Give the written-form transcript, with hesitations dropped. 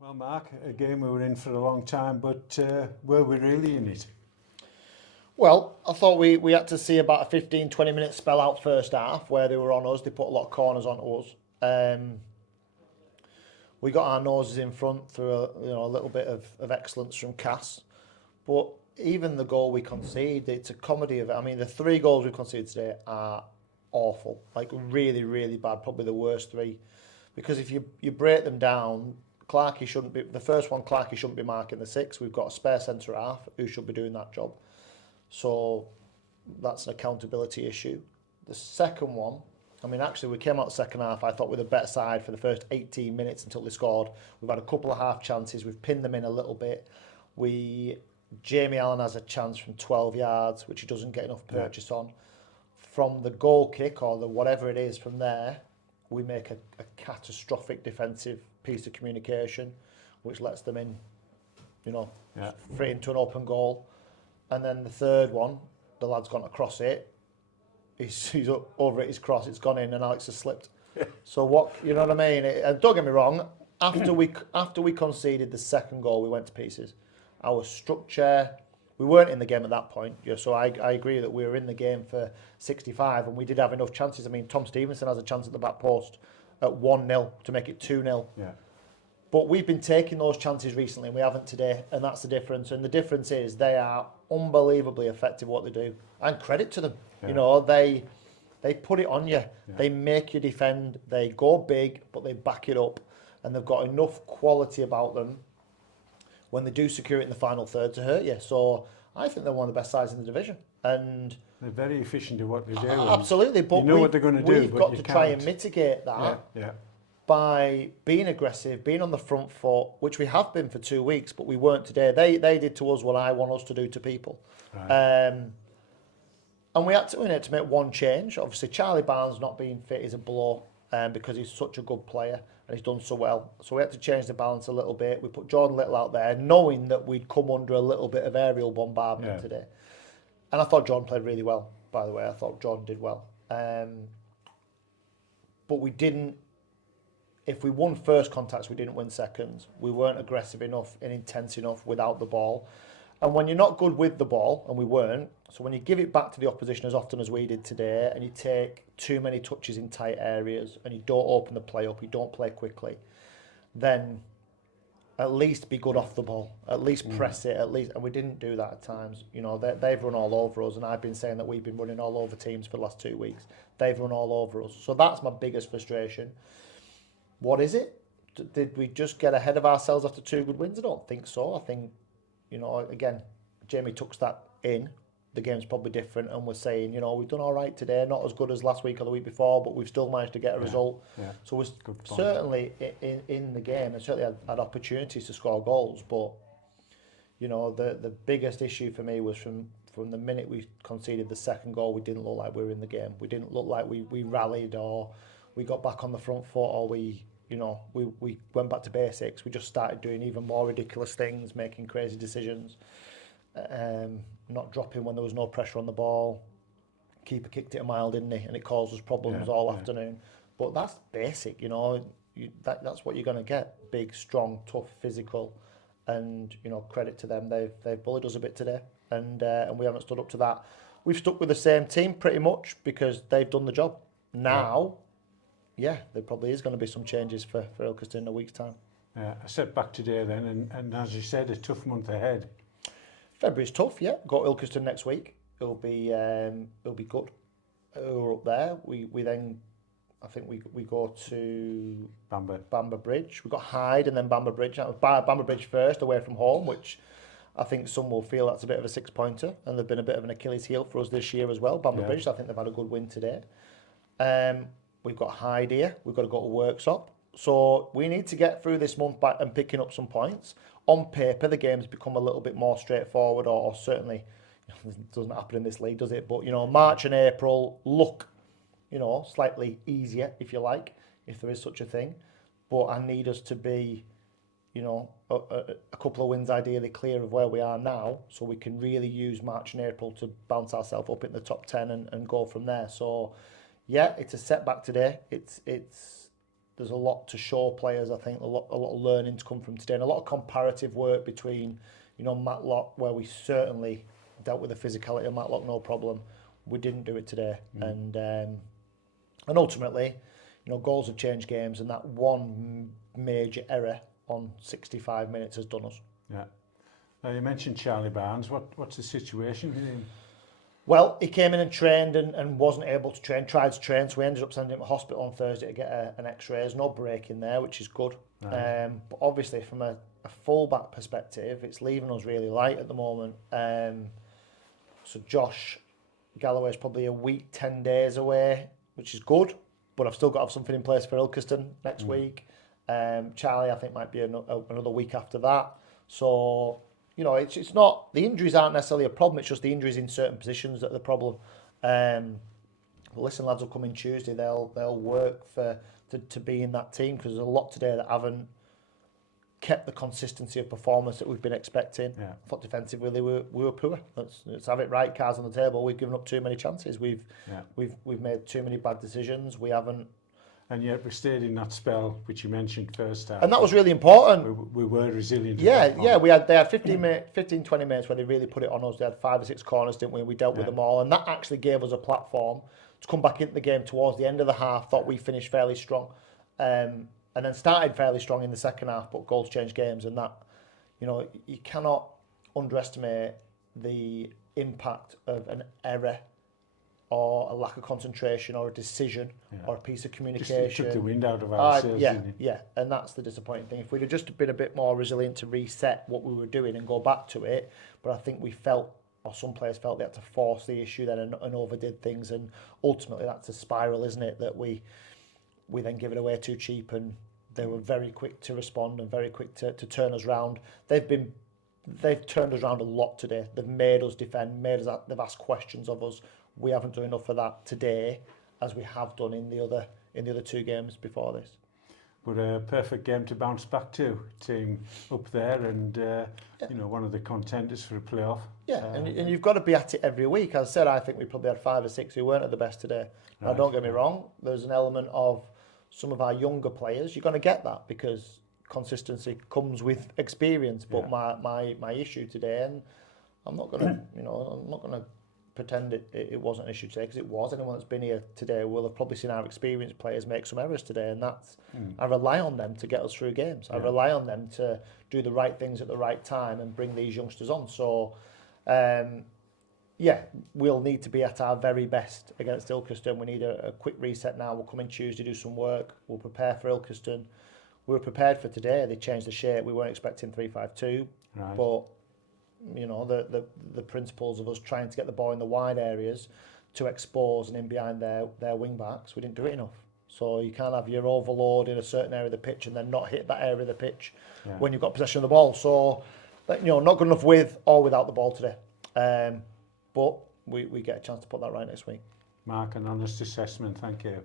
Well, Mark, again, we were in for a long time, but were we really in it? Well, I thought we had to see about a 15, 20 minute spell out first half where they were on us. They put a lot of corners on us. We got our noses in front through a little bit of excellence from Cass. But even the goal we conceded, it's a comedy of it. I mean, the three goals we conceded today are awful, like really, really bad, probably the worst three. Because if you break them down, Clarkey shouldn't be the first one. Clarkey shouldn't be marking the six. We've got a spare centre half who should be doing that job. So that's an accountability issue. The second one, I mean, actually, we came out the second half. I thought with a better side for the first 18 minutes until they scored. We've had a couple of half chances. We've pinned them in a little bit. Jamie Allen has a chance from 12 yards, which he doesn't get enough purchase on. From the goal kick or the whatever it is from there, we make a catastrophic defensive piece of communication, which lets them in, free into an open goal. And then the third one, the lad's gone across it. He's up over it, his cross, it's gone in, and Alex has slipped. So what, you know what I mean? And don't get me wrong, after we conceded the second goal, we went to pieces. Our structure, we weren't in the game at that point. So I agree that we were in the game for 65, and we did have enough chances. I mean, Tom Stevenson has a chance at the back post at 1-0 to make it 2-0. Yeah. But we've been taking those chances recently, and we haven't today, and that's the difference. And the difference is they are unbelievably effective at what they do, and credit to them. Yeah. They put it on you. Yeah. They make you defend. They go big, but they back it up, and they've got enough quality about them when they do secure it in the final third to hurt you. So I think they're one of the best sides in the division, and they're very efficient at what they do. Absolutely, but you know what they're going to do. We've got to try and mitigate that. Yeah. By being aggressive, being on the front foot, which we have been for 2 weeks, but we weren't today. They did to us what I want us to do to people. Right. And we had to make one change. Obviously, Charlie Barnes not being fit is a blow because he's such a good player and he's done so well. So we had to change the balance a little bit. We put Jordan Little out there, knowing that we'd come under a little bit of aerial bombardment today. And I thought Jordan played really well, by the way. I thought Jordan did well. But we didn't. If we won first contacts, we didn't win seconds. We weren't aggressive enough and intense enough without the ball. And when you're not good with the ball, and we weren't, so when you give it back to the opposition as often as we did today, and you take too many touches in tight areas, and you don't open the play up, you don't play quickly, then at least be good off the ball. At least press it, at least. And we didn't do that at times. They've run all over us, and I've been saying that we've been running all over teams for the last 2 weeks. They've run all over us. So that's my biggest frustration. What is it? Did we just get ahead of ourselves after 2 good wins? I don't think so. I think, again, Jamie tucks that in. The game's probably different, and we're saying, we've done all right today. Not as good as last week or the week before, but we've still managed to get a result. Yeah. So we're certainly in the game, and certainly had opportunities to score goals. But, the biggest issue for me was from the minute we conceded the second goal, we didn't look like we were in the game. We didn't look like we rallied or we got back on the front foot, or we went back to basics. We just started doing even more ridiculous things, making crazy decisions, not dropping when there was no pressure on the ball. Keeper kicked it a mile, didn't he? And it caused us problems all afternoon. But that's basic, that's what you're going to get. Big, strong, tough, physical. And, credit to them. They've bullied us a bit today. And we haven't stood up to that. We've stuck with the same team pretty much because they've done the job. Now... Yeah, there probably is going to be some changes for Ilkeston in a week's time. I set back today then, and as you said, a tough month ahead. February's tough, yeah. Got Ilkeston next week. It'll be good. We're up there. We then, I think we go to Bamber Bridge. We've got Hyde and then Bamber Bridge. Bamber Bridge first, away from home, which I think some will feel that's a bit of a 6-pointer, and they've been a bit of an Achilles heel for us this year as well. Bamber Bridge, I think they've had a good win today. We've got Hyde here. We've got to go to Worksop. So we need to get through this month back and picking up some points. On paper, the game's become a little bit more straightforward, or certainly, it doesn't happen in this league, does it? But, March and April look, slightly easier, if you like, if there is such a thing. But I need us to be, a couple of wins ideally clear of where we are now, so we can really use March and April to bounce ourselves up in the top 10 and go from there. So, yeah, it's a setback today. It's there's a lot to show players. I think a lot of learning to come from today, and a lot of comparative work between, you know, Matlock, where we certainly dealt with the physicality of Matlock, no problem. We didn't do it today, and ultimately, you know, goals have changed games, and that one major error on 65 minutes has done us. Yeah. Now you mentioned Charlie Barnes. What's the situation with him? Well, he came in and trained and wasn't able to train, tried to train, so we ended up sending him to hospital on Thursday to get an x-ray. There's no break in there, which is good. Right. But obviously, from a full-back perspective, it's leaving us really light at the moment. So Josh Galloway's probably a week, 10 days away, which is good, but I've still got to have something in place for Ilkeston next week. Charlie, I think, might be another week after that. So, you know, it's not, the injuries aren't necessarily a problem, it's just the injuries in certain positions that are the problem. Well, listen, lads will come in Tuesday, they'll work to be in that team, because there's a lot today that haven't kept the consistency of performance that we've been expecting. Yeah. I thought defensively we were poor. Let's have it right, cards on the table. We've given up too many chances. We've made too many bad decisions. We haven't. And yet we stayed in that spell, which you mentioned first half. And that was really important. We were resilient. Yeah. They had 15, 20 minutes where they really put it on us. They had 5 or 6 corners, didn't we? We dealt with them all, and that actually gave us a platform to come back into the game towards the end of the half. Thought we finished fairly strong, and then started fairly strong in the second half. But goals change games, and that, you know, you cannot underestimate the impact of an error, or a lack of concentration, or a decision, or a piece of communication. Just took the wind out of our sails, didn't it? And that's the disappointing thing. If we'd have just been a bit more resilient to reset what we were doing and go back to it, but I think we felt, or some players felt, they had to force the issue then and overdid things, and ultimately that's a spiral, isn't it? That we then give it away too cheap, and they were very quick to respond and very quick to turn us round. They've turned us around a lot today. They've made us defend, they've asked questions of us. We haven't done enough of that today, as we have done in the other 2 games before this. But a perfect game to bounce back to. Team up there, and you know, one of the contenders for a playoff. Yeah, and you've got to be at it every week. As I said, I think we probably had 5 or 6 who weren't at the best today. Now, don't get me wrong. There's an element of some of our younger players. You're going to get that, because consistency comes with experience. But my issue today, and I'm not going to pretend it wasn't an issue today, because it was. Anyone that's been here today will have probably seen our experienced players make some errors today, and that's I rely on them to get us through games. I rely on them to do the right things at the right time and bring these youngsters on. So we'll need to be at our very best against Ilkeston. We need a quick reset now. We'll come in Tuesday, do some work. We'll prepare for Ilkeston. We were prepared for today. They changed the shape. We weren't expecting 3-5-2, but you know, the principles of us trying to get the ball in the wide areas to expose and in behind their wing backs, we didn't do it enough. So you can't have your overload in a certain area of the pitch and then not hit that area of the pitch when you've got possession of the ball. So, you know, not good enough with or without the ball today. But we get a chance to put that right next week. Mark, an honest assessment. Thank you.